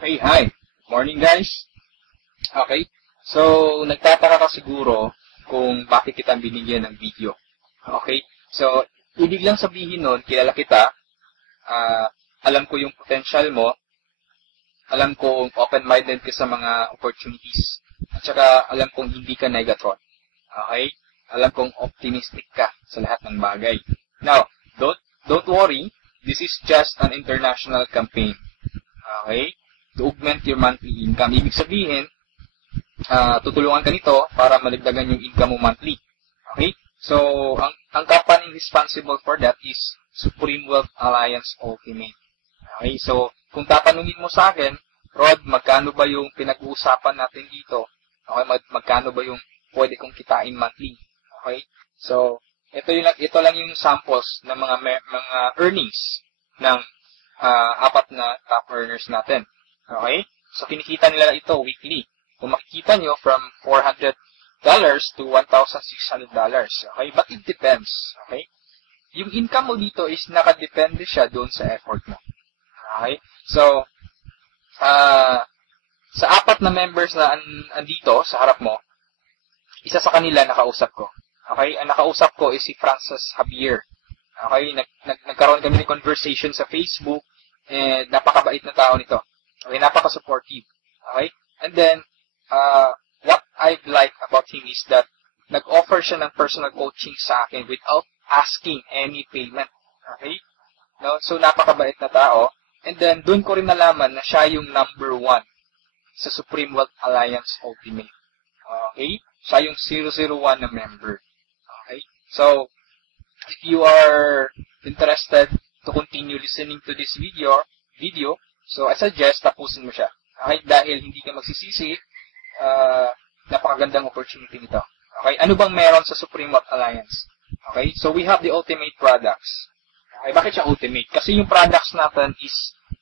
Okay, hi. Morning guys. Okay. So, nagtataka ka siguro kung bakit kita binigyan ng video. Okay. So, ibig lang sabihin nun, kilala kita, alam ko yung potential mo, alam kong open-minded ka sa mga opportunities, at saka alam kong hindi ka negatron. Okay. Alam kong optimistic ka sa lahat ng bagay. Now, don't worry. This is just an international campaign. Okay? To augment your monthly income. Ibig sabihin, tutulungan ka nito para malagdagan yung income mo monthly. Okay? So, ang company responsible for that is Supreme Wealth Alliance Ultimate. Okay? So, kung tatanungin mo sa akin, Rod, magkano ba yung pinag-uusapan natin dito? Okay? Magkano ba yung pwede kong kitain monthly? Okay? So, ito lang yung samples ng mga earnings ng apat na top earners natin. Okay? So, kinikita nila ito weekly. Kung makikita nyo, from $400 to $1,600. Okay? But it depends. Okay? Yung income mo dito is nakadepende siya doon sa effort mo. Okay? So, sa apat na members na andito sa harap mo, isa sa kanila nakausap ko. Okay? Ang nakausap ko is si Francis Javier. Okay? Nagkaroon kami ng conversation sa Facebook, and napakabait na tao nito. Okay? Napaka-supportive. Okay? And then, what I like about him is that nag-offer siya ng personal coaching sa akin without asking any payment. Okay? No? So, napakabait na tao. And then, doon ko rin nalaman na siya yung number 1 sa Supreme Wealth Alliance Ultimate. Okay? Siya yung 001 na member. Okay? So, if you are interested to continue listening to this video, so I suggest tapusin mo siya. Okay? Dahil hindi ka magsisisi, napakagandang opportunity nito. Okay? Ano bang meron sa Supreme Wealth Alliance? Okay? So, we have the ultimate products. Okay? Bakit siya ultimate? Kasi yung products natin is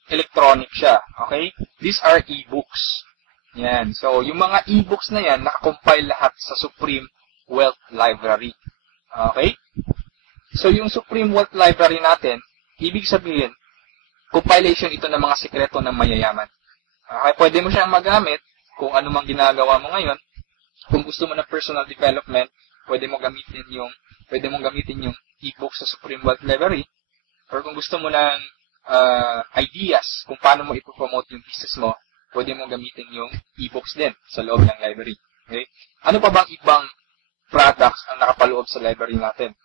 electronic siya. Okay? These are e-books. Yan. So, yung mga e-books na yan, nakakompile lahat sa Supreme Wealth Library. Okay? So, yung Supreme Wealth Library natin, ibig sabihin, compilation ito ng mga sikreto ng mayayaman. Okay? Pwede mo siyang magamit kung ano mang ginagawa mo ngayon. Kung gusto mo ng personal development, pwede mong gamitin yung e-book sa Supreme Wealth Library. Or kung gusto mo ng ideas kung paano mo ipopromote yung business mo, pwede mong gamitin yung e-books din sa loob ng library. Okay? Ano pa bang ibang products ang nakapaloob sa library natin?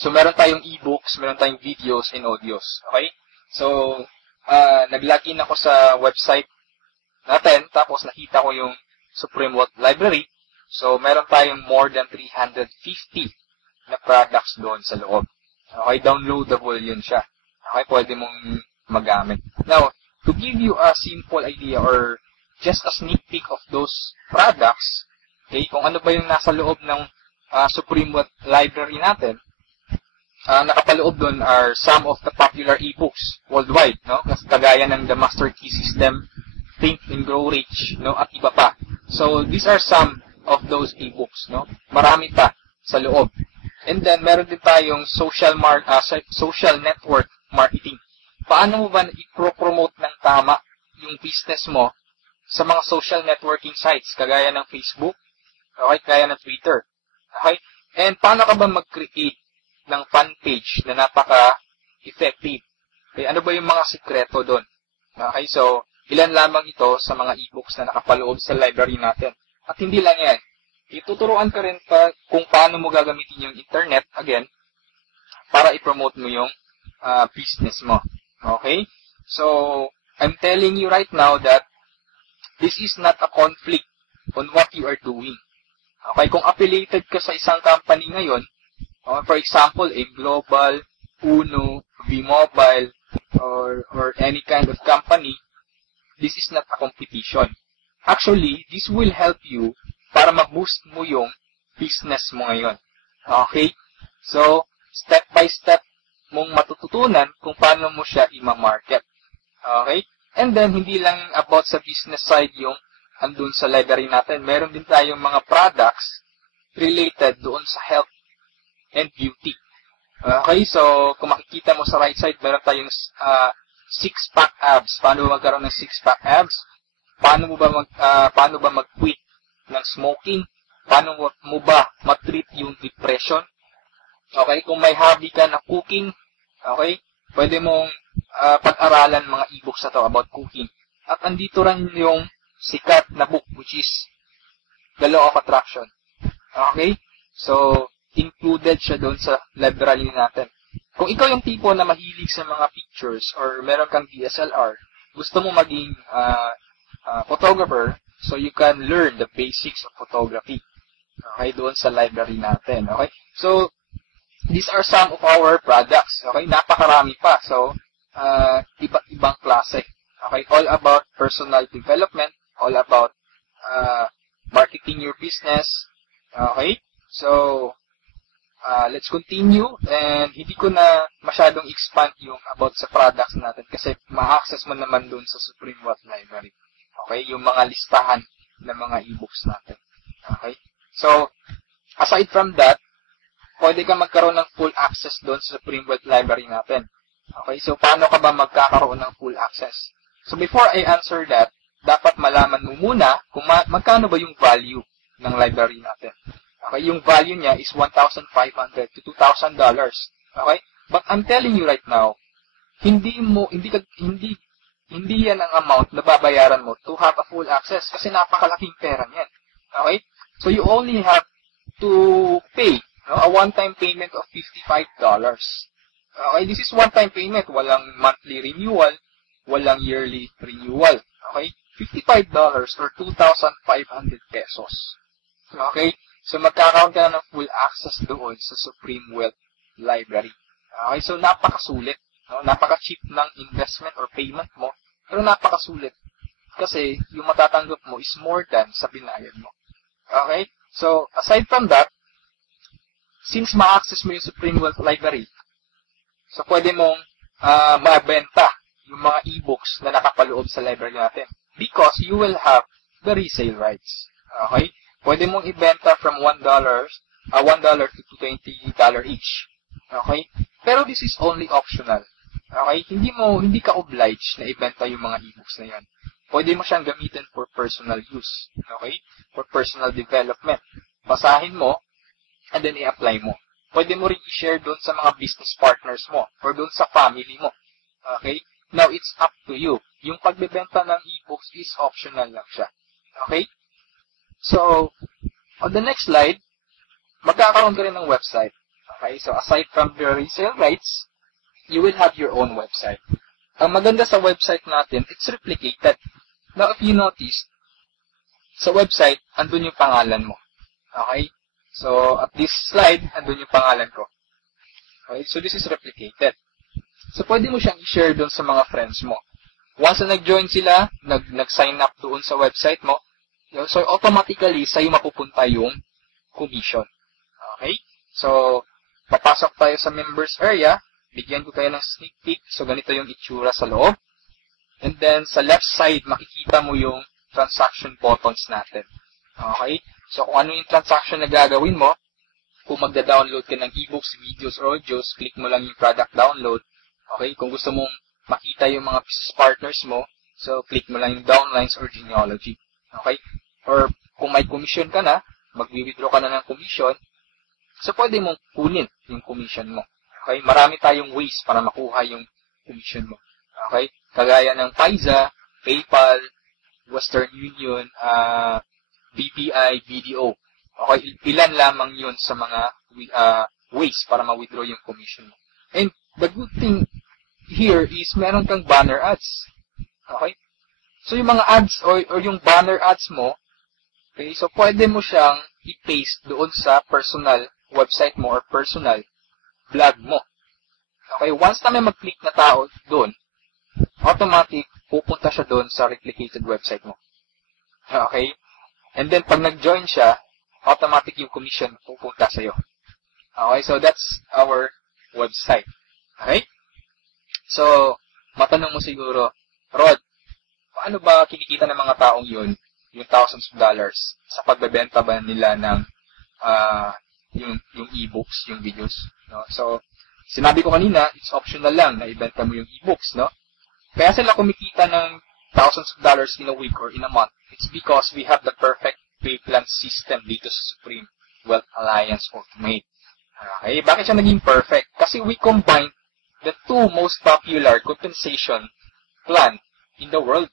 So, meron tayong e-books, meron tayong videos and audios. Okay? So, nag-login ako sa website natin, tapos nakita ko yung Supreme Wealth Library. So, meron tayong more than 350 na products doon sa loob. Okay? Downloadable yun siya. Okay? Pwede mong magamit. Now, to give you a simple idea or just a sneak peek of those products, okay, kung ano ba yung nasa loob ng Supreme Wealth Library natin, nakapaloob doon are some of the popular e-books worldwide, no? Kagaya ng The Master Key System, Think and Grow Rich, no? At iba pa. So, these are some of those e-books, no? Marami pa sa loob. And then, meron din tayong social network marketing. Paano mo ba i-promote ng tama yung business mo sa mga social networking sites, kagaya ng Facebook, okay, kagaya ng Twitter, okay? And paano ka ba mag-create ng fan page na napaka-effective? Okay, ano ba yung mga sikreto doon? Okay, so, ilan lamang ito sa mga e-books na nakapaloob sa library natin. At hindi lang yan. Ituturuan ka rin pa kung paano mo gagamitin yung internet, again, para i-promote mo yung business mo. Okay? So, I'm telling you right now that this is not a conflict on what you are doing. Okay? Kung affiliated ka sa isang company ngayon, for example, a Global, Uno, V-Mobile, or any kind of company, this is not a competition. Actually, this will help you para ma-boost mo yung business mo ngayon. Okay? So, step by step mong matututunan kung paano mo siya i-market. Okay? And then, hindi lang about sa business side yung andun sa library natin. Meron din tayong mga products related doon sa health and beauty. Okay? So, kung makikita mo sa right side, meron tayong six-pack abs. Paano ba magkaroon ng six-pack abs? Paano ba mag-quit ng smoking? Paano mo ba matreat yung depression? Okay, kung may hobby ka na cooking, okay, pwede mong pag-aralan mga e-books na to about cooking. At andito rin yung sikat na book, which is The Law of Attraction. Okay? So, included siya doon sa library natin. Kung ikaw yung tipo na mahilig sa mga pictures or meron kang DSLR, gusto mo maging photographer, so you can learn the basics of photography. Okay? Doon sa library natin. Okay? So, these are some of our products. Okay? Napakarami pa. So, iba't ibang klase. Okay? All about personal development. All about marketing your business. Okay? So, let's continue. And hindi ko na masyadong expand yung about sa products natin kasi ma-access mo naman dun sa Supreme Wealth Library. Okay? Yung mga listahan ng mga e-books natin. Okay? So, aside from that, pwede ka magkaroon ng full access doon sa Supreme Wealth Library natin. Okay? So, paano ka ba magkakaroon ng full access? So, before I answer that, dapat malaman mo muna kung magkano ba yung value ng library natin. Okay? Yung value niya is $1,500 to $2,000. Okay? But I'm telling you right now, hindi yan ang amount na babayaran mo to have a full access kasi napakalaking pera niyan. Okay? So, you only have to pay a one-time payment of $55. Okay? This is one-time payment. Walang monthly renewal. Walang yearly renewal. Okay? $55 or 2,500 pesos. Okay? So, magkakaroon ka na ng full access doon sa Supreme Wealth Library. Okay? So, napakasulit. No? Napaka-cheap ng investment or payment mo. Pero napakasulit. Kasi, yung matatanggap mo is more than sa binayad mo. Okay? So, aside from that, since ma-access mo yung Supreme Wealth Library, so pwede mong mabenta yung mga e-books na nakapaloob sa library natin. Because you will have the resale rights. Okay? Pwede mong ibenta from $1 to $20 each. Okay? Pero this is only optional. Okay? Hindi ka obliged na ibenta yung mga e-books na yan. Pwede mo siyang gamitin for personal use. Okay? For personal development. Basahin mo, and then i-apply mo. Pwede mo rin i-share doon sa mga business partners mo or doon sa family mo. Okay? Now, it's up to you. Yung pagbebenta ng e-books is optional lang siya. Okay? So, on the next slide, magkakaroon ka rin ng website. Okay? So, aside from the resale rights, you will have your own website. Ang maganda sa website natin, it's replicated. Now, if you notice, sa website, andun yung pangalan mo. Okay? So, at this slide, andun yung pangalan ko. Okay? So, this is replicated. So, pwede mo siyang i-share doon sa mga friends mo. Once na nag-join sila, nag-sign up doon sa website mo, so, automatically, sa'yo mapupunta yung commission. Okay? So, papasok tayo sa members area, bigyan ko kayo ng sneak peek. So, ganito yung itsura sa loob. And then, sa left side, makikita mo yung transaction buttons natin. Okay? So, kung ano yung transaction na gagawin mo, kung magda-download ka ng e-books, videos, or audios, click mo lang yung product download. Okay? Kung gusto mong makita yung mga business partners mo, so, click mo lang yung downlines or genealogy. Okay? Or, kung may commission ka na, mag-withdraw ka na ng commission, so, pwede mong kunin yung commission mo. Okay? Marami tayong ways para makuha yung commission mo. Okay? Kagaya ng Payza, PayPal, Western Union, BPI, BDO. Okay? Ilan lamang yun sa mga ways para ma-withdraw yung commission mo. And the good thing here is meron kang banner ads. Okay? So, yung mga ads or yung banner ads mo, okay, so pwede mo siyang i-paste doon sa personal website mo or personal blog mo. Okay? Once na may mag-click na tao doon, automatic, pupunta siya doon sa replicated website mo. Okay? And then, pag nag-join siya, automatic yung commission pupunta sa'yo. Okay? So, that's our website. Okay? So, matanong mo siguro, Rod, paano ba kinikita ng mga taong yun, yung thousands of dollars, sa pagbebenta ba nila ng yung e-books, yung videos? No? So, sinabi ko kanina, it's optional lang na ibenta mo yung e-books, no? Kaya sila kumikita ng thousands of dollars in a week or in a month. It's because we have the perfect pay plan system dito sa Supreme Wealth Alliance Ultimate. Okay, bakit siya naging perfect? Kasi we combined the two most popular compensation plan in the world.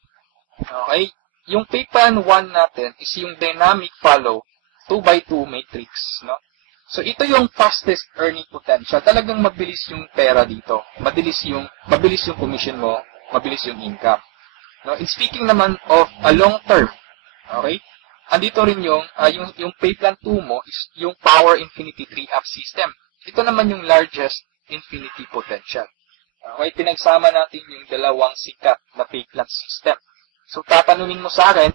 Okay, yung pay plan 1 natin is yung dynamic follow 2x2 matrix, no? So, ito yung fastest earning potential. Talagang mabilis yung pera dito. Mabilis yung commission mo, mabilis yung income. No? In speaking naman of a long term, okay? Andito rin yung pay plan 2 mo is yung Power Infinity 3-up system. Ito naman yung largest infinity potential. Okay? Pinagsama natin yung dalawang sikat na pay plan system. So, tatanungin mo sa akin,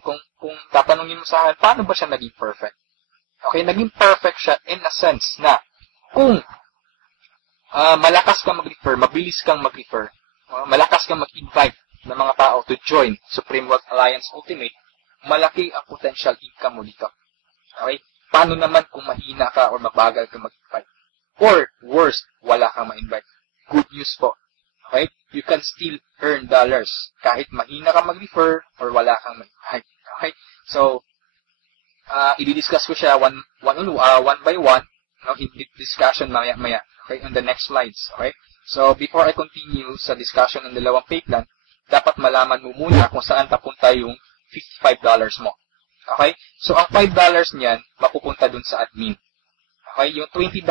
paano ba siya naging perfect? Okay, naging perfect siya in a sense na kung malakas kang mag-refer, mabilis kang mag-refer, malakas kang mag-invite ng mga tao to join Supreme Wealth Alliance Ultimate, malaki ang potential income mo dito. Okay? Paano naman kung mahina ka or mabagal ka mag-invite? Or, worst, wala kang ma-invite. Good news po. Okay? You can still earn dollars kahit mahina ka mag-refer or wala kang ma-invite. Okay? So, i-discuss ko siya one by one, no, in discussion maya. Okay, on the next slides. Okay? So, before I continue sa discussion ng dalawang pay plan, dapat malaman mo muna kung saan papunta yung $55 mo. Okay? So, ang $5 niyan, mapupunta dun sa admin. Okay? Yung $20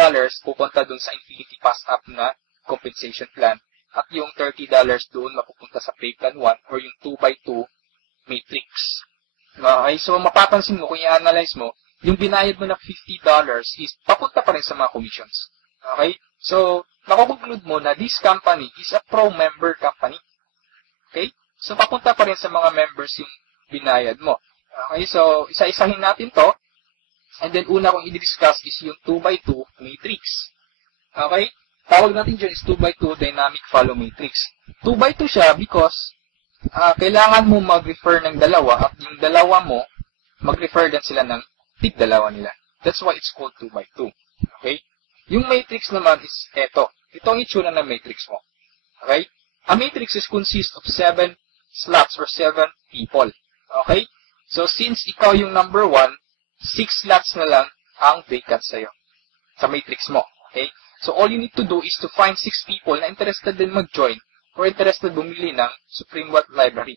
pupunta dun sa Infinity Pass Up na compensation plan. At yung $30 doon mapupunta sa pay plan 1 or yung 2x2 matrix. Okay, so mapapansin mo, kung i-analyze mo, yung binayad mo na $50 is papunta pa rin sa mga commissions. Okay, so makukonklud mo na this company is a pro-member company. Okay, so papunta pa rin sa mga members yung binayad mo. Okay, so isa-isahin natin to. And then una kong i-discuss is yung 2x2 matrix. Okay, tawag natin dyan is 2x2 dynamic follow matrix. 2x2 siya because kailangan mo mag-refer ng dalawa at yung dalawa mo, mag-refer din sila ng tig-dalawa nila. That's why it's called 2x2. Okay? Yung matrix naman is eto. Ito ang itsura ng matrix mo. Okay? A matrix is consist of 7 slots or 7 people. Okay? So, since ikaw yung number 1, 6 slots na lang ang vacant sa'yo sa matrix mo. Okay? So, all you need to do is to find 6 people na interested din mag-join or interested bumili ng Supreme Wealth Library.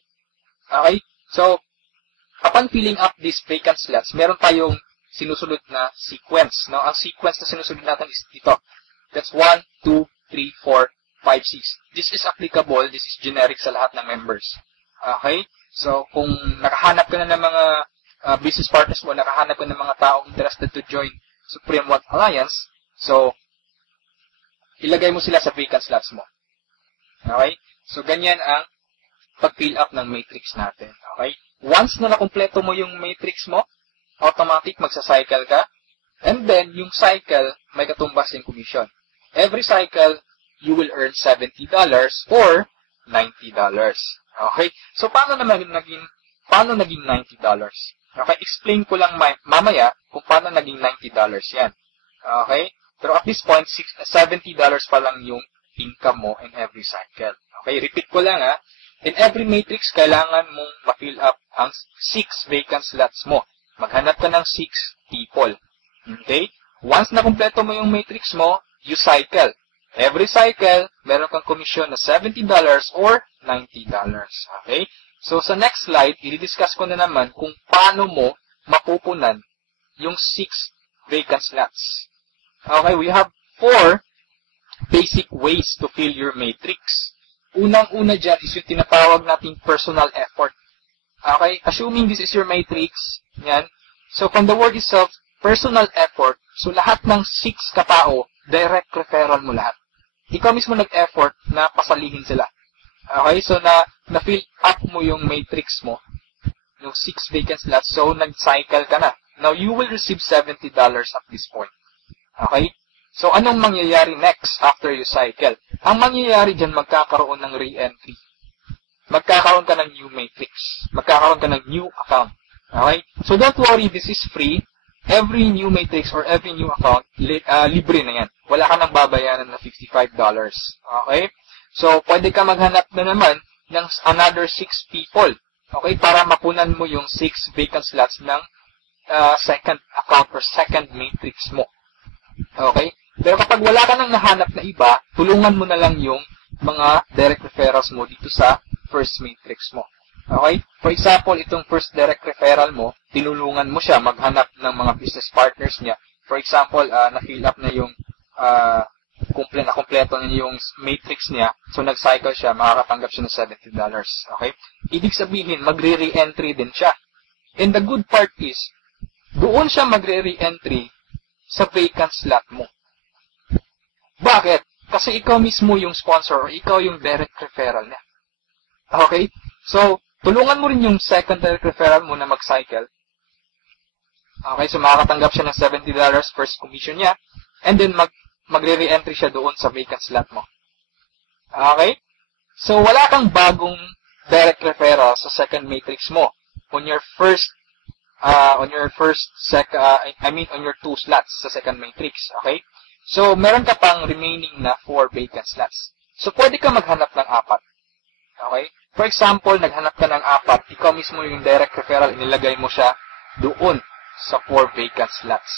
Okay? So, upon filling up these vacant slots, meron tayong sinusunod na sequence. No? Ang sequence na sinusunod natin is dito. That's 1, 2, 3, 4, 5, 6. This is applicable. This is generic sa lahat ng members. Okay? So, kung nakahanap ka na ng mga business partners mo, nakahanap ka ng mga taong interested to join Supreme Wealth Alliance, so, ilagay mo sila sa vacant slots mo. Okay? So, ganyan ang pag-fill up ng matrix natin. Okay? Once na nakumpleto mo yung matrix mo, automatic magsa-cycle ka. And then, yung cycle, may katumbas yung commission. Every cycle, you will earn $70 or $90. Okay? So, paano naging $90? Okay? Explain ko lang mamaya kung paano naging $90 yan. Okay? Pero at this point, $70 pa lang yung income mo in every cycle. Okay, repeat ko lang ha. In every matrix, kailangan mong ma-fill up ang 6 vacant slots mo. Maghanap ka ng 6 people. Okay? Once na kumpleto mo yung matrix mo, you cycle. Every cycle, meron kang commission na $70 or $90. Okay? So, sa next slide, i-discuss ko na naman kung paano mo mapupunan yung 6 vacant slots. Okay, we have 4 basic ways to fill your matrix. Unang-una dyan is yung tinatawag nating personal effort. Okay? Assuming this is your matrix, yan. So, from the word itself, personal effort, so lahat ng 6 katao, direct referral mo lahat. Ikaw mismo nag-effort na pasalihin sila. Okay? So, na-fill up mo yung matrix mo, yung 6 vacant slots, so nag-cycle ka na. Now, you will receive $70 at this point. Okay? So, anong mangyayari next after you cycle? Ang mangyayari dyan, magkakaroon ng re-entry. Magkakaroon ka ng new matrix. Magkakaroon ka ng new account. Okay? So, don't worry, this is free. Every new matrix or every new account, libre na yan. Wala ka nang babayaran na $55. Okay? So, pwede ka maghanap na naman ng another 6 people. Okay? Para mapunan mo yung 6 vacant slots ng second account or second matrix mo. Okay? Pero kapag wala ka nang nahanap na iba, tulungan mo na lang yung mga direct referrals mo dito sa first matrix mo. Okay? For example, itong first direct referral mo, tinulungan mo siya maghanap ng mga business partners niya. For example, na-fill up na yung kompleto na yung matrix niya. So, nag-cycle siya, makakatanggap siya ng $70. Okay? Ibig sabihin, magre-re-entry din siya. And the good part is, doon siya magre-re-entry sa vacant slot mo. Bakit? Kasi ikaw mismo yung sponsor or ikaw yung direct referral niya. Okay? So, tulungan mo rin yung second direct referral mo na mag-cycle. Okay? So, makakatanggap siya ng $70 first commission niya. And then, magre-re-entry siya doon sa vacant slot mo. Okay? So, wala kang bagong direct referral sa second matrix mo on your on your 2 slots sa second matrix. Okay? So, meron ka pang remaining na 4 vacant slots. So, pwede ka maghanap ng 4. Okay? For example, naghanap ka ng 4, ikaw mismo yung direct referral, inilagay mo siya doon sa 4 vacant slots.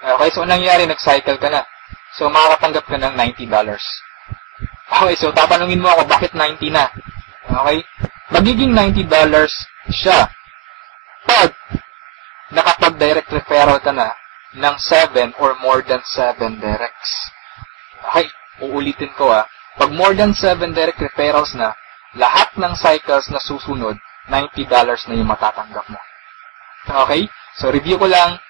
Okay? So, anong nangyari? Nag-cycle ka na. So, makakatanggap ka ng $90. Okay? So, tatanungin mo ako, bakit 90 na? Okay? Magiging $90 siya pag nakapag-direct referral ka na ng 7 or more than 7 directs. Okay, uulitin ko pag more than 7 direct referrals na, lahat ng cycles na susunod, $90 na yung matatanggap mo. Okay? So, review ko lang,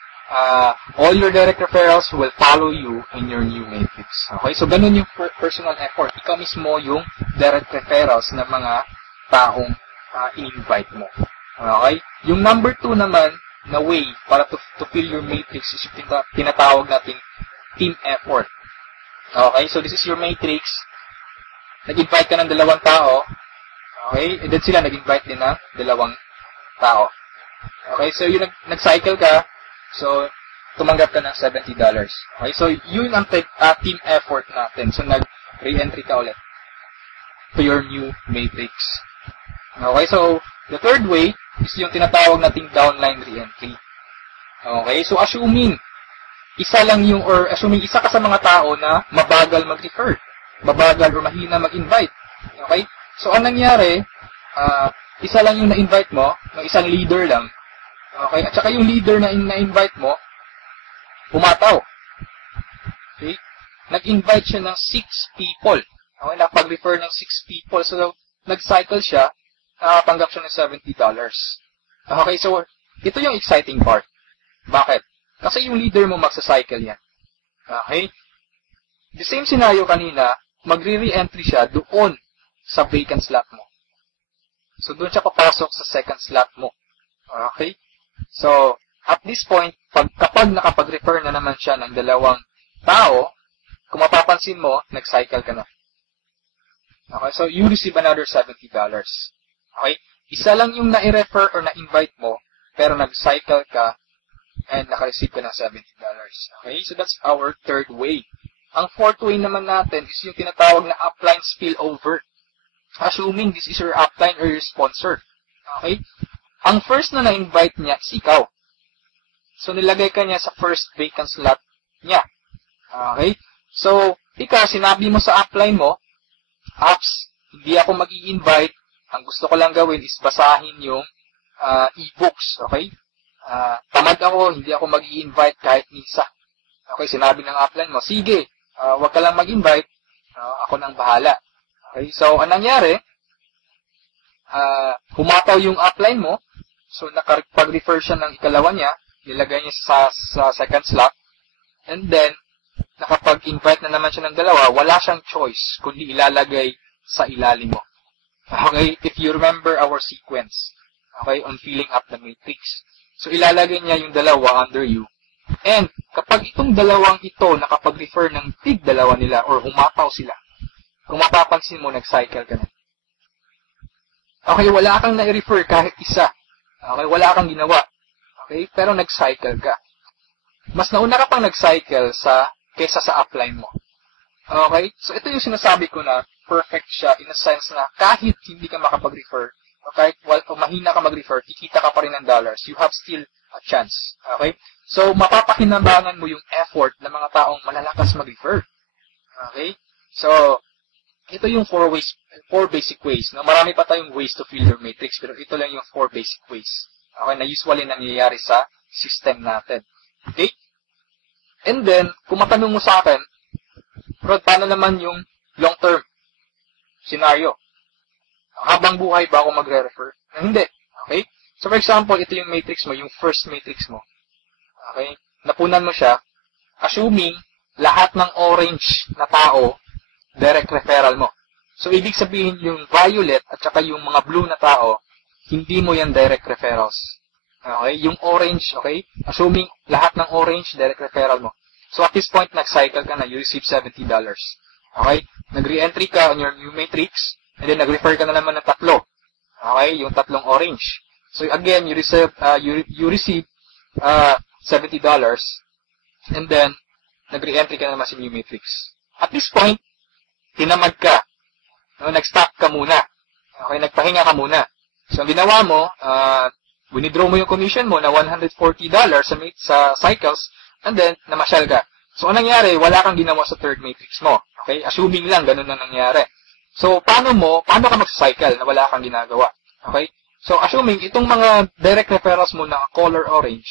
all your direct referrals will follow you in your new matrix. Okay? So, ganun yung personal effort. Ikaw mismo yung direct referrals ng mga taong in-invite mo. Okay? Yung number 2 naman, na way para to fill your matrix is yung tinatawag nating team effort. Okay? So, this is your matrix. Nag-invite ka ng 2 tao. Okay? And then sila nag-invite din ng 2 tao. Okay? So, yung nag-cycle ka. So, tumanggap ka ng $70. Okay? So, yun ang team effort natin. So, nag-re-entry ka ulit to your new matrix. Okay? So, the third way is yung tinatawag nating downline re-entry. Okay? So, assuming isa ka sa mga tao na mabagal mag-refer, mabagal or mahina mag-invite. Okay? So, ang nangyari, isa lang yung na-invite mo, ng isang leader lang. Okay? At saka yung leader na na-invite mo, pumataw. Okay? Nag-invite siya ng 6 people. Okay? Napag-refer ng 6 people. So, nag-cycle siya, nakatanggap siya ng $70. Okay, so, ito yung exciting part. Bakit? Kasi yung leader mo magsa-cycle yan. Okay? The same scenario kanina, magre-re-entry siya doon sa vacant slot mo. So, doon siya papasok sa second slot mo. Okay? So, at this point, kapag nakapag-refer na naman siya ng 2 tao, kung mapapansin mo, nag-cycle ka na. Okay, so you receive another $70. Okay? Isa lang yung na-refer or na-invite mo, pero nag-cycle ka and naka-receive ka ng $70. Okay? So that's our third way. Ang fourth way naman natin is yung tinatawag na upline spillover. Assuming this is your upline or your sponsor. Okay? Ang first na na-invite niya is ikaw. So nilagay ka niya sa first vacant slot niya. Okay? So, ikaw, sinabi mo sa upline mo, apps, hindi ako mag-i-invite. Ang gusto ko lang gawin is basahin yung e-books. Okay? Tamad ako, hindi ako mag-i-invite kahit isa. Okay, sinabi ng upline mo, sige, wag ka lang mag-invite, ako nang bahala. Okay, so, anong nangyari? Humataw yung upline mo, so nakapag-refer siya ng ikalawa niya, nilagay niya sa second slot, and then, nakapag-invite na naman siya ng 2, wala siyang choice, kundi ilalagay sa ilalim mo. Okay, if you remember our sequence, okay, on filling up the matrix. So, ilalagay niya yung 2 under you. And, kapag itong 2 ito nakapag-refer ng tig 2 nila or humapaw sila, kung mapapansin mo, nag-cycle ka na. Okay, wala kang na-refer kahit isa. Okay, wala kang ginawa. Okay, pero nag-cycle ka. Mas nauna ka pang nag-cycle kesa sa upline mo. Okay, so ito yung sinasabi ko na perfect siya in a sense na kahit hindi ka makapag-refer, o kahit mahina ka mag-refer, kikita ka pa rin ng dollars. You have still a chance. Okay? So, mapapakinabangan mo yung effort ng mga taong malalakas mag-refer. Okay? So, ito yung four basic ways. No? Marami pa tayong ways to fill your matrix, pero ito lang yung 4 basic ways. Okay? Na usually nangyayari sa system natin. Okay? And then, kung matanong mo sa akin, Rod, paano naman yung long-term scenario? Habang buhay ba ako magre-refer? Hindi. Okay? So, for example, ito yung matrix mo, yung first matrix mo. Okay? Napunan mo siya, assuming lahat ng orange na tao, direct referral mo. So, ibig sabihin yung violet at saka yung mga blue na tao, hindi mo yan direct referrals. Okay? Yung orange, okay? Assuming lahat ng orange, direct referral mo. So, at this point, nag-cycle ka na, you receive $70. Okay? Nag-re-entry ka on your new matrix, and then nag-refer ka na naman ng 3. Okay? Yung 3 orange. So, again, you receive $70, and then, nag-re-entry ka na naman sa new matrix. At this point, tinamad ka. No? Nag-stop ka muna. Okay? Nagpahinga ka muna. So, ang ginawa mo, winidraw mo yung commission mo na $140 sa cycles, and then, namasyal ka. So, anong nangyari? Wala kang ginawa sa third matrix mo. Okay? Assuming lang, ganun na nangyari. So, paano ka mag-cycle na wala kang ginagawa? Okay? So, assuming, itong mga direct referrals mo na color orange,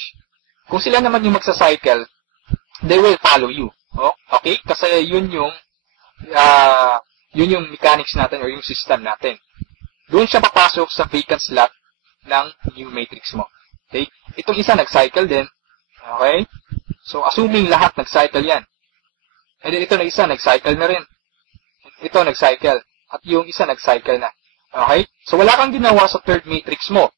kung sila naman yung magsa-cycle, they will follow you. Oh, okay? Kasi yun yung mechanics natin or yung system natin. Doon siya papasok sa vacant slot ng new matrix mo. Okay? Itong isa nag-cycle din. Okay? So, assuming lahat nag-cycle yan. And then ito na isa, nag-cycle na rin. Ito, nag-cycle. At yung isa, nag-cycle na. Okay? So, wala kang ginawa sa third matrix mo.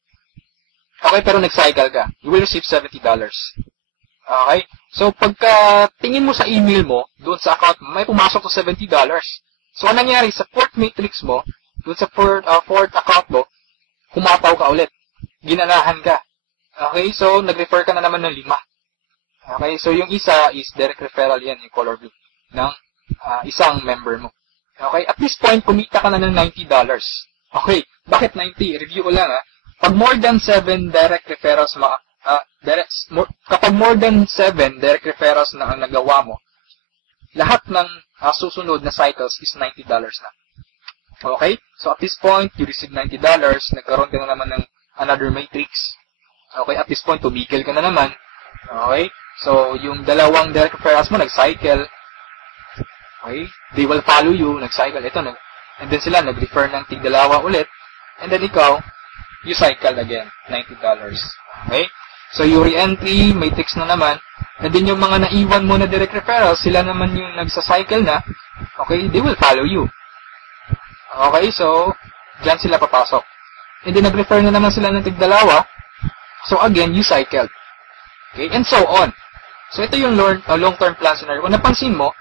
Okay, pero nag-cycle ka. You will receive $70. Okay? So, pagka tingin mo sa email mo, doon sa account mo, may pumasok to $70. So, anong nangyari? Sa fourth matrix mo, doon sa fourth account mo, humataw ka ulit. Ginanahan ka. Okay? So, nag-refer ka na naman ng 5. Okay, so yung isa is direct referral yan, yung color blue, ng isang member mo. Okay, at this point, kumita ka na ng $90. Okay, bakit 90? Review ko lang Pag more than 7 direct referrals, kapag more than 7 direct referrals na ang nagawa mo, lahat ng susunod na cycles is $90 na. Okay, so at this point, you receive $90, nagkaroon ka na naman ng another matrix. Okay, at this point, tumigil ka na naman. Okay, so, yung dalawang direct referrals mo, nag-cycle. Okay? They will follow you, nag-cycle. Ito, and then sila, nag-refer ng tig-dalawa ulit. And then ikaw, you cycle again, $90. Okay? So, yung re-entry, matrix na naman. And then yung mga naiwan mo na direct referrals, sila naman yung nagsa-cycle na. Okay? They will follow you. Okay? So, dyan sila papasok. And then, nag-refer na naman sila ng tig-dalawa. So, again, you cycled. Okay? And so on. So, ito yung long-term plan scenario. Kung napansin mo,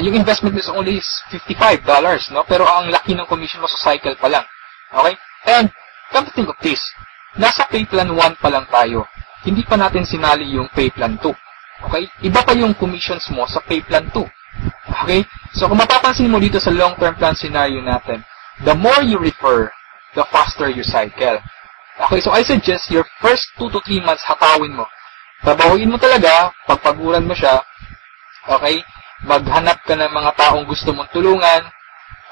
yung investment is only $55, no? Pero ang laki ng commission mo sa cycle pa lang. Okay? And, come to think of this, nasa pay plan 1 pa lang tayo. Hindi pa natin sinali yung pay plan 2. Okay? Iba pa yung commissions mo sa pay plan 2. Okay? So, kung mapapansin mo dito sa long-term plan scenario natin, the more you refer, the faster you cycle. Okay? So, I suggest your first 2 to 3 months hatawin mo. Trabahuin mo talaga, pagpaguran mo siya, okay? Maghanap ka ng mga taong gusto mong tulungan,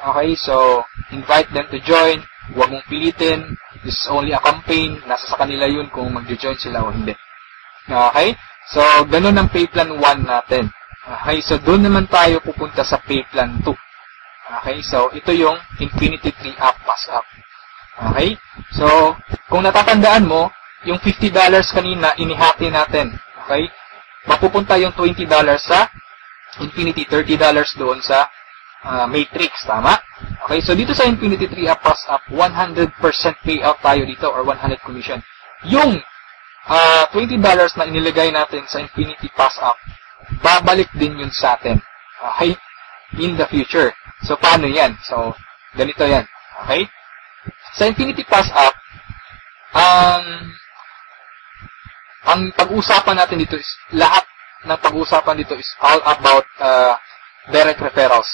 okay? So, invite them to join, huwag mong pilitin, this is only a campaign, nasa sa kanila yun kung mag-join sila o hindi. Okay? So, ganun ang pay plan 1 natin. Okay? So, doon naman tayo pupunta sa pay plan 2. Okay? So, ito yung Infinity 3 App Pass Up. Okay? So, kung natatandaan mo, yung $50 kanina, inihati natin. Okay? Mapupunta yung $20 sa Infinity, $30 doon sa Matrix. Tama? Okay? So, dito sa Infinity 3 App Pass Up, 100% payout tayo dito or 100 commission. Yung $20 na inilagay natin sa Infinity Pass Up, babalik din yun sa atin. Okay? In the future. So, paano yan? So, ganito yan. Okay? Sa Infinity Pass Up, ang pag-uusapan natin dito is, lahat ng pag-uusapan dito is all about direct referrals.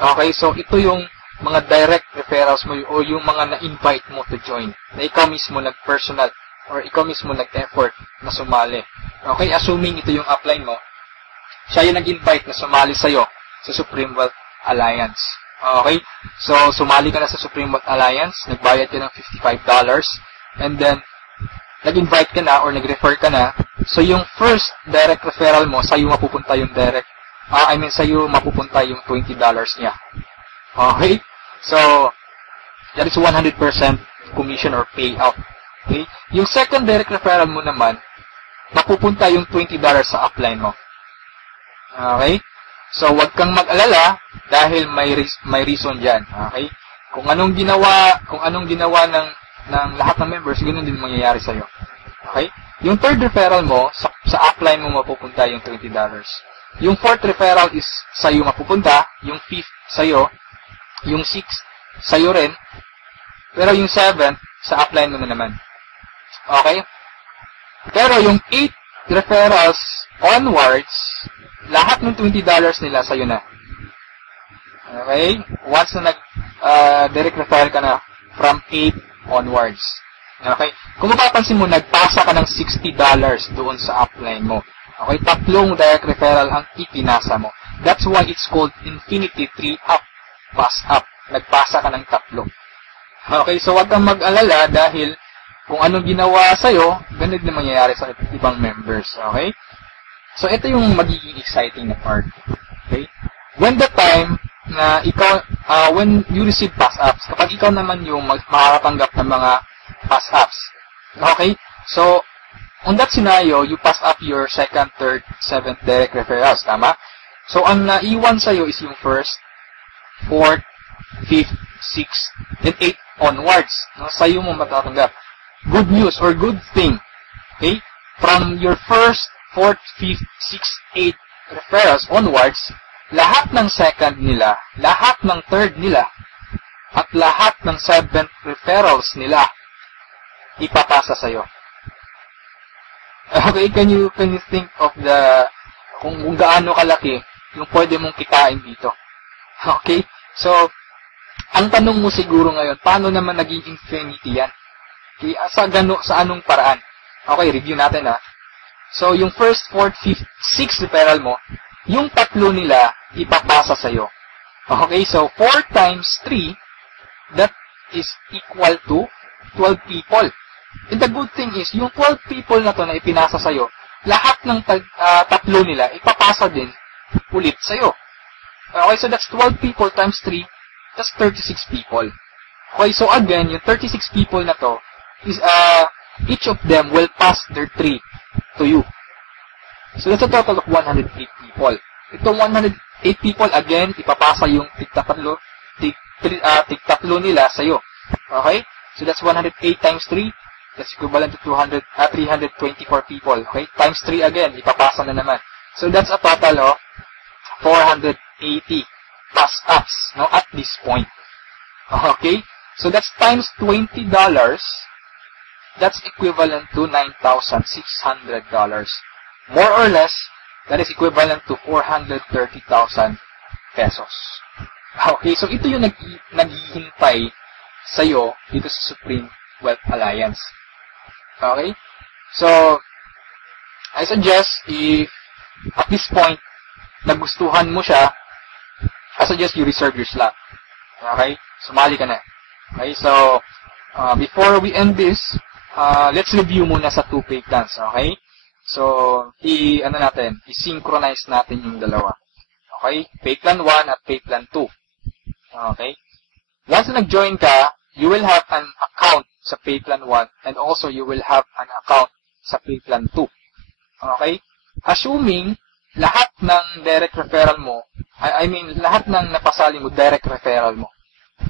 Okay, so ito yung mga direct referrals mo o yung mga na-invite mo to join. Na ikaw mismo nag-personal or ikaw mismo nag-effort na sumali. Okay, assuming ito yung upline mo, siya yung nag-invite na sumali sa'yo sa Supreme Wealth Alliance. Okay, so sumali ka na sa Supreme Wealth Alliance, nagbayad ka ng $55, and then nag-invite ka na or nag-refer ka na, so yung first direct referral mo, sa'yo mapupunta yung sa'yo mapupunta yung $20 niya. Okay? So, that is 100% commission or payout. Okay? Yung second direct referral mo naman, mapupunta yung $20 sa upline mo. Okay? So, wag kang mag-alala dahil may reason diyan. Okay? Kung anong ginawa ng lahat ng members, ganoon din mangyayari sa iyo. Okay? Yung third referral mo, sa upline mo mapupunta yung $20. Yung fourth referral is sa iyo mapupunta, yung fifth sa iyo, yung sixth sa iyo rin, pero yung seventh sa upline mo na naman. Okay? Pero yung 8 referrals onwards, lahat ng $20 nila sa'yo na. Okay? Once na direct referral ka na from 8 onwards. Okay? Kung mapapansin mo, nagpasa ka ng $60 doon sa upline mo. Okay? Tatlong direct referral ang ipinasa mo. That's why it's called Infinity 3 up, pass up. Nagpasa ka ng tatlo. Okay? So, wag kang mag-alala dahil kung anong ginawa sa'yo, ganun din mangyayari sa ibang members. Okay? So, ito yung magiging exciting na part. Okay? When the time na ikaw, when you receive pass-ups, kapag ikaw naman yung makakatanggap ng mga pass-ups. Okay? So, on that scenario, you pass up your second, third, seventh direct referrals. Tama? So, ang naiwan sa'yo is yung first, fourth, fifth, sixth, and eighth onwards. Sa'yo mo matatanggap. Good news or good thing. Okay? From your first, fourth, fifth, sixth, eighth referrals onwards, lahat ng second nila, lahat ng third nila, at lahat ng seventh referrals nila, ipapasa sa'yo. Okay, can you think of kung gaano kalaki yung pwede mong kitain dito? Okay? So, ang tanong mo siguro ngayon, paano naman naging infinity yan? Okay, sa anong paraan? Okay, review natin ha. So, yung first, fourth, fifth, sixth referral mo, yung tatlo nila, ipapasa sa'yo. Okay, so 4 times 3, that is equal to 12 people. And the good thing is, yung 12 people na to na ipinasa sa'yo, lahat ng tatlo nila, ipapasa din ulit sa'yo. Okay, so that's 12 people times 3, that's 36 people. Okay, so again, yung 36 people na to, is each of them will pass their 3 to you. So that's a total of 108 people. Itong 108 people, again, ipapasa yung tigtatlo nila sa'yo. Okay? So that's 108 times 3. That's equivalent to 324 people. Okay? Times 3 again, ipapasa na naman. So that's a total of 480 pass-ups, no, at this point. Okay? So that's times $20. That's equivalent to $9,600. More or less, that is equivalent to 430,000 pesos. Okay, so ito yung naghihintay sa'yo dito sa Supreme Wealth Alliance. Okay? So, I suggest if at this point, nagustuhan mo siya, I suggest you reserve your slot. Okay? Sumali ka na. Okay, so, before we end this, let's review muna sa 2 pay plans. Okay? So, i-synchronize natin yung dalawa. Okay? Pay plan 1 at pay plan 2. Okay? Once na nag-join ka, you will have an account sa pay plan 1 and also you will have an account sa pay plan 2. Okay? Assuming lahat ng direct referral mo, lahat ng napasali mo, direct referral mo.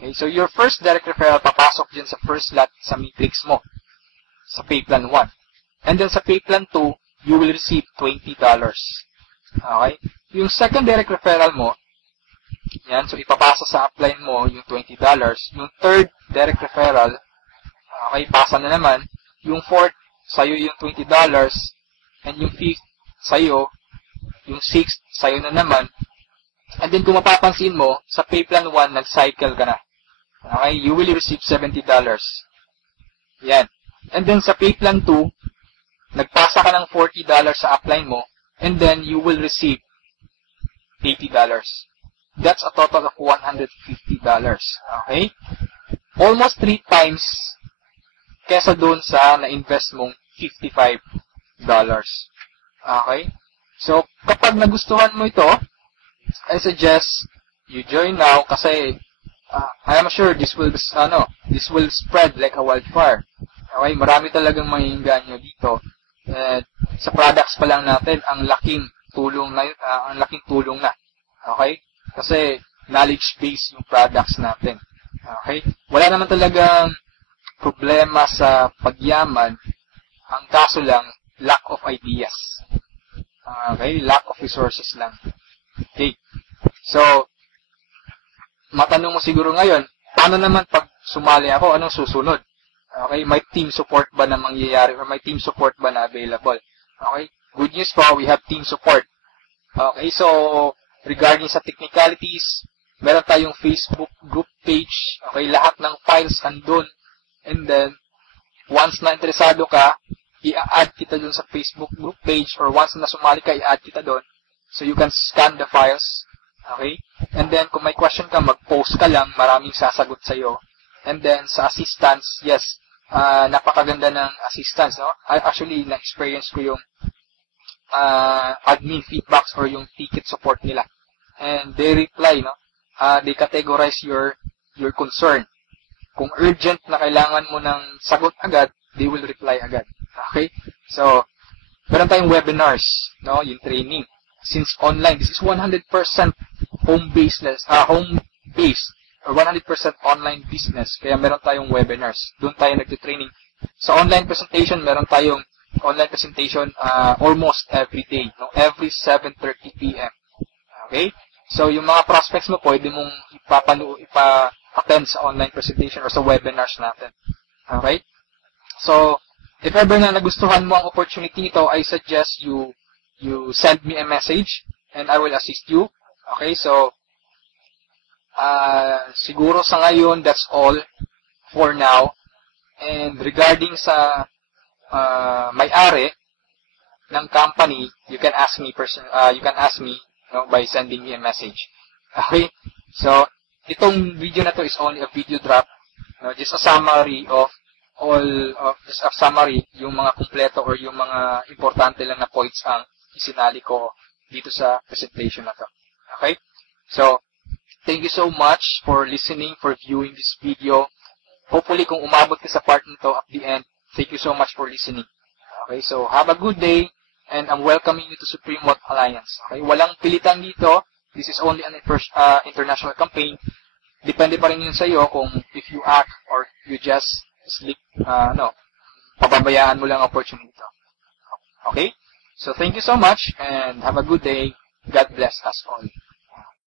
Okay? So, your first direct referral papasok dyan sa first lot sa matrix mo sa pay plan 1. And then sa pay plan 2, you will receive $20. Okay? Yung second direct referral mo, yan, so ipapasa sa upline mo yung $20. Yung third direct referral, okay, pasa na naman. Yung fourth, sa'yo yung $20. And yung fifth, sa'yo. Yung sixth, sa'yo na naman. And then kung mapapansin mo, sa pay plan 1, nag-cycle ka na. Okay? You will receive $70. Yan. And then sa pay plan 2, nagpasa ka ng $40 sa upline mo, and then you will receive $80. That's a total of $150. Okay? Almost 3 times kesa doon sa na-invest mong $55. Okay? So, kapag nagustuhan mo ito, I suggest you join now kasi I am sure this will spread like a wildfire. Okay? Marami talagang maiinganyo dito. Sa products pa lang natin, ang laking tulong na. Okay? Kasi knowledge-based yung products natin. Okay? Wala naman talagang problema sa pagyaman. Ang kaso lang, lack of ideas. Okay? Lack of resources lang. Okay? So, matanong mo siguro ngayon, paano naman pag sumali ako, anong susunod? Okay? May team support ba na mangyayari or may team support ba na available? Okay? Good news po, we have team support. Okay? So, regarding sa technicalities, meron tayong Facebook group page. Okay? Lahat ng files andun. And then, once na interesado ka, i-add kita dun sa Facebook group page or once na sumali ka, i-add kita dun. So, you can scan the files. Okay? And then, kung may question ka, mag-post ka lang. Maraming sasagot sa'yo. And then, sa assistance, yes, napakaganda ng assistance. No? Actually, na-experience ko yung admin feedbacks or yung ticket support nila. And they reply, no? They categorize your concern. Kung urgent na kailangan mo ng sagot agad, they will reply agad. Okay? So, meron tayong webinars, no? Yung training. Since online, this is 100% home-based or 100% online business. Kaya meron tayong webinars. Doon tayo nagte-training. Sa online presentation, meron tayong online presentation almost every day, no? Every 7:30 p.m. Okay? So, yung mga prospects mo, pwede mong ipa-attend sa online presentation or sa webinars natin. Okay? So, if ever na nagustuhan mo ang opportunity nito, I suggest you send me a message and I will assist you. Okay? So, siguro sa ngayon, that's all for now. And regarding sa may-ari ng company, you can ask me by sending me a message. Okay? So, itong video na to is only a video drop. No? Just a summary of yung mga kumpleto or yung mga importante lang na points ang isinali ko dito sa presentation na to. Okay? So, thank you so much for listening, for viewing this video. Hopefully, kung umabot ka sa part nito at the end, thank you so much for listening. Okay? So, have a good day. And I'm welcoming you to Supreme Wealth Alliance. Okay? Walang pilitan dito. This is only an international campaign. Depende pa rin yun sa iyo kung if you act or you just pababayaan mo lang ang opportunity to. Okay? So, thank you so much and have a good day. God bless us all.